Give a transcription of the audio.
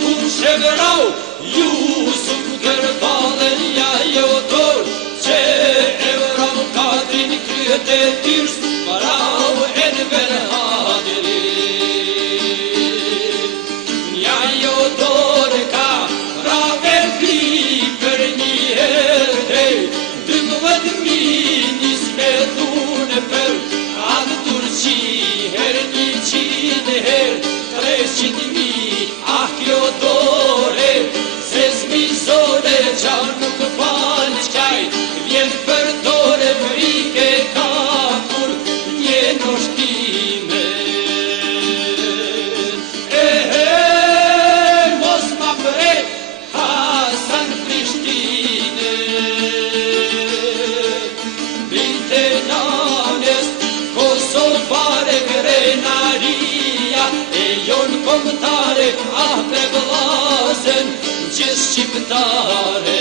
kun shevrau, ju suk kërbalën ja jo dorë, që e vrau katrin kryet e tyrës, parau e në verhadiri. Ja jo dorë ka rave kri për një herë, 12.000 nisme dhune për atë Turqi, her 100 herë, 300.000, ah kjo dore, se smizore qa nuk falë qaj, vjen për dore frike ka kur një noshtime. Mos ma pret Hasan Prishtine, binte nanes Kosovare Grenaria, e jon komtare, ah pe vlazen, gjithë shqiptare.